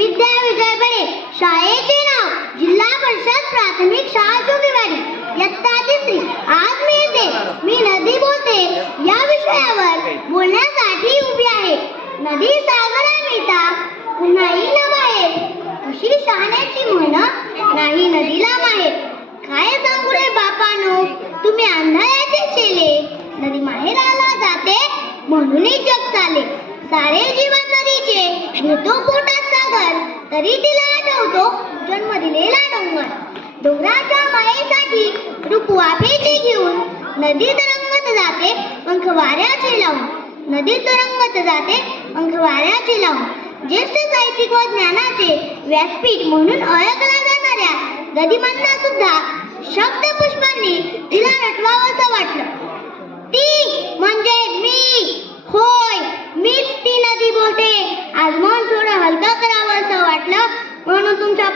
विद्या विजय बडे शाळेचे नाव जिल्हा परिषद प्राथमिक शाळा जोगेवाडी इयत्ता तिसरी आज मी येते. मी नदी बोलते. या विषयावर बोलण्यासाठी उभी आहे. नदी सागरा मिळता पुन्हा न बाहेर अशी शहाण्याची म्हण नाही नदीला माहेर काय सांगू रे बापानो? तुम्ही आंधळ्याचे चेले. नदी माहेराला जाते म्हणूनही जग चाले. सारे जीवन नदीचे घेतो पोट तरी तिला आठवतो जन्म दिलेला डोंगर. डोंगराच्या मायेसाठी रूप वाफेचे घेऊन नदी तरंगत जाते पंख वाऱ्याचे लावून. नदी तरंगत जाते पंख वाऱ्याचे लावून. ज्येष्ठ साहित्यिक व ज्ञानाचे व्यासपीठ म्हणून ओळखला जाणाऱ्या गदिमांना सुद्धा शब्द पुष्पांनी तिला नटवावंसं वाटलं. ती म्हणजे मी होय मीच ती नदी बोलते आज मन थोडं हलकं करावं असं वाटलं म्हणून तुमच्या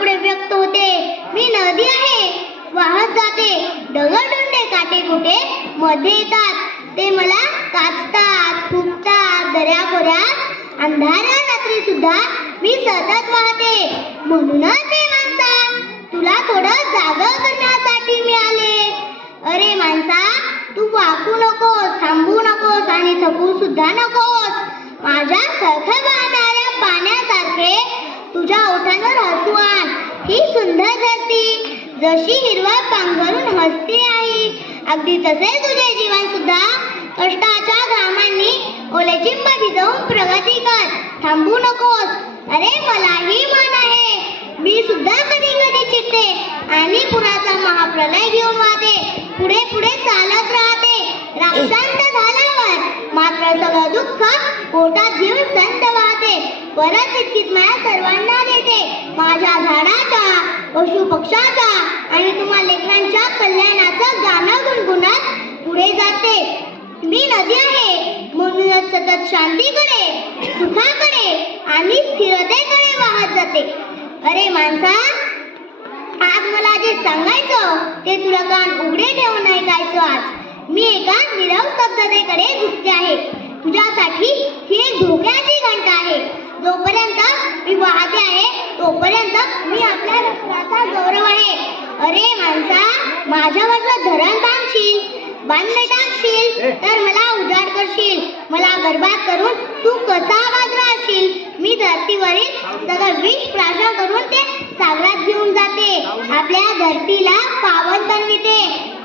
पुढे व्यक्त होते. मी नदी आहे. वाहत जाते. दगडुंडे काटे कुठे? मध्ये येतात. ते मला काचतात फुकतात दऱ्या खोऱ्यात अंधाऱ्या रात्री सुद्धा मी सतत वाहते. म्हणूनच ते माणसा तुला थोडं जाग करण्यासाठी मी आले. अरे माणसा तू वाकू नकोस थांबू नकोस आणि थकू सुद्धा नकोस. माझ्या सखल वाहणाऱ्या पाण्यासारखे तुझ्या ओठांवर हसू आण ही सुंदर धरती. जशी हिरवा पांघरून हसते आहे अगदी तसे तुझे जीवन सुद्धा कष्टाच्या घामांनी ओलेचिंब भिजवून प्रगती कर. थांबू नकोस. अरे मलाही मन आहे. मी सुद्धा कधी कधी चिडते. आणि पुराचा महाप्रलय घेऊन वाहते. पुढे पुढे चालत राहते. राक्षांत झाल्यावर मात्र सगळं दुःख पोटात घेऊन संत वाहते. परत तितकीच माया सर्वांना पशु पक्षाचा आणि तुम्हा लेकरांच्या कल्याणाचं गाणं गुणगुणत पुढे जाते. मी नदी आहे म्हणूनच सतत शांतीकडे सुखाकडे आणि स्थिरतेकडे वाहत जाते. अरे माणसा आज मला जे सांगायचं ते तुला कान उघडे ठेवून ऐकायचं आज. मी एका निरव स्तब्धतेकडे झुकते आहे. तुझ्यासाठी ही एक धोक्याची घंटा आहे. जोपर्यंत मी वाहते आहे तोपर्यंत मी आपल्या रक्ताचा गौरव आहे. अरे माणसा माझ्यावरचं धरण बांधशील बांधणे टाकशील तर मला उजाड करशील. मला बर्बाद करून तू कसा आवाज राहशील? मी धरतीवरील सगळं विष प्राशन करून ते सागरात घेऊन जाते. आपल्या धरतीला पावन बनविते.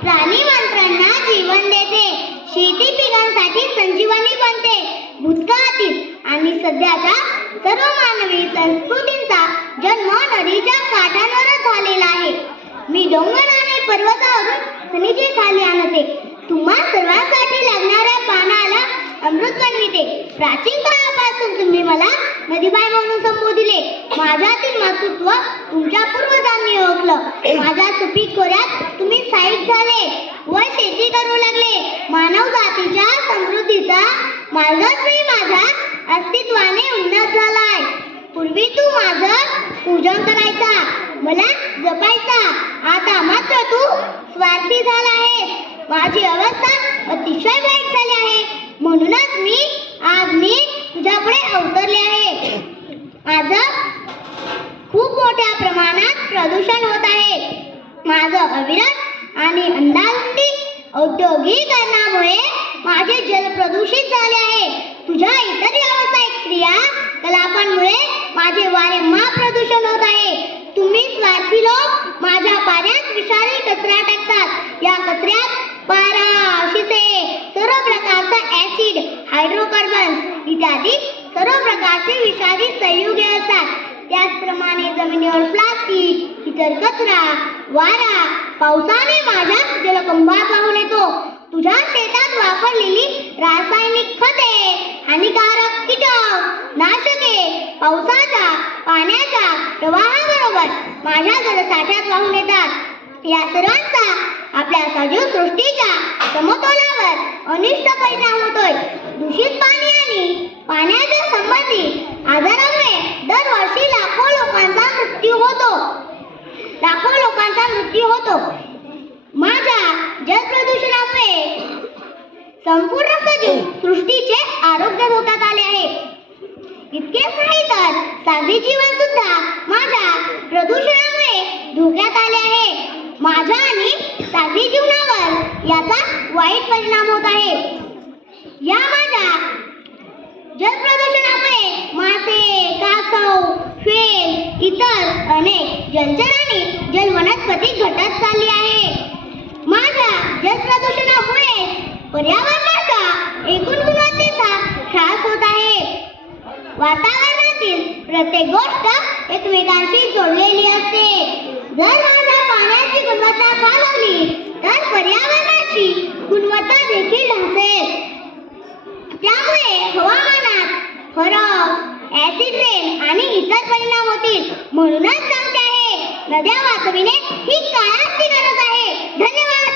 प्राणी मात्रांना जीवन देते. शेती पिकांसाठी संजीवनी बनते. भूतकाळातील आणि सध्याच्या सर्व मानवी संस्कृतींचा जन्म नदीच्या काठांवरच झालेला आहे. मी डोंगर आणि पर्वतावरून खनिजे खाली आणते. तुम्हा सर्वांसाठी लागणाऱ्या पानाला अमृत बनविते. प्राचीन काळापासून तुम्ही मला नदीबाई म्हणून संबोधिले. माझ्यातील मातृत्व तुमच्या पूर्वजांनी ओळखलं. माझ्या सुपीक खोऱ्यात तुम्ही स्थायिक झाले व शेती करू लागले. मानव जातीच्या समृद्धीचा मार्गच मी माझ्या अस्तित्वाने उन्नत पूर्वी तू माझं पूजन करायचा मला जपायचा. आता मात्र तू स्वार्थी झाला आहेस माझी अवस्था अतिशय वाईट झाली आहे. म्हणूनच मी आज मी तुझ्याकडे अवतरले आहे. माझं खूप मोठ्या प्रमाणात प्रदूषण होत आहे. माझं अविरत आणि अंदाधुंदी औद्योगिकरणामुळे माझे जल प्रदूषित झाले आहे. तुझ्या इतर व्यावसायिक क्रिया लोकांमुळे माझे वारे महाप्रदूषण होत आहे. तुम्ही स्वार्थी लोक माझ्या पाण्यात विषारी कचरा टाकतात. या कचऱ्यात पाराशिते सर्व प्रकारचा ऍसिड हायड्रोकार्बन्स इत्यादी सर्व प्रकारचे विषारी संयुगे असतात. त्याचप्रमाणे जमिनीवर प्लास्टिक इतर कचरा वारा पावसाने माझ्या जलकंभात वाहून येतो. तुझ्या शेतात वापरलेली रासायनिक खते हानिकारक कीटक नाशके पावसाचा पाण्याचा प्रवाहाबरोबर माझ्या जलसाठ्यात वाहून येतात. या सर्वांचा आपल्या सजीव सृष्टीच्या समतोलावर अनिष्ट परिणाम होतोय. दूषित पाणी आणि पाण्याच्या संबंधी आजारामुळे दरवर्षी लाखो लोकांचा मृत्यू होतो. लाखो लोकांचा मृत्यू होतो माझ्या जलप्रदूषणामुळे संपूर्ण सजीव सृष्टीचे आरोग्य धोक्यात आले आहे. इतकेच नाही तर सागरी जीवन सुद्धा माझ्या प्रदूषणामुळे धोक्यात आले आहे. माझ्या आणि सागरी जीवनावर याचा वाईट परिणाम होत आहे. या माझ्या जल प्रदूषणामुळे मासे कासव फेल इतर अनेक जलचर आणि जल वनस्पती घटत चालली आहे. माझ्या जलप्रदूषणामुळे पर्यावरण प्रत्येक गोष्ट एकमेकांशी जोडलेली असते. जर माझ्या पाण्याची गुणवत्ता खालवली तर पर्यावरणाची गुणवत्ता देखील ढासेल त्यामुळे हवामानात फरक ऍसिड रेन आणि इतर परिणाम होतील म्हणूनच सांगते आहे. नद्या वाचविणे ही काळाची गरज आहे. धन्यवाद.